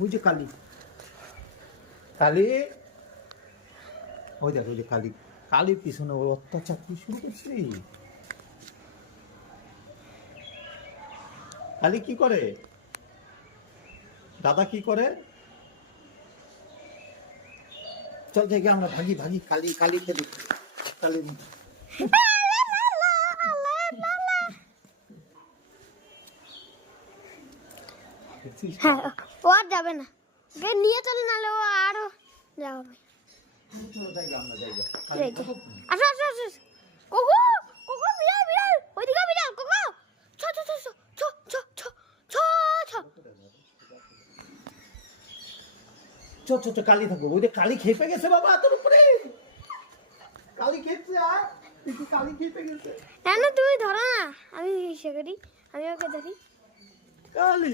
ওই যে কালী, কালী, ওই দেখ ওই যে কালী, কালীর পিছনে ওর অত্যাচার কি শুরু করছি। কালী কি করে, দাদা কি করে? চল থেকে আমরা ভাগি ভাগি, কালী কালীকে দেখি, কালী। হ্যাঁ, ও আর যাবে না, ওকে নিয়ে চলো, নাহলে ও আরো যাবে। আমরা যাইগা। আসো আসো আসো, কোকো কোকো, বিড়াল বিড়াল, ওইদিকে বিড়াল, কোকো ছ ছ ছ ছ ছ ছ ছ ছ। চ চ চ, কালী থাকবো। ওই যে কালী খেপে গেছে বাবা তোর উপরে, কালী খেপছে। আর দেখি কালী খেপে গেছে। না না, তুমি ধরো না, আমি সে করি, আমি ওকে ধরি। কালী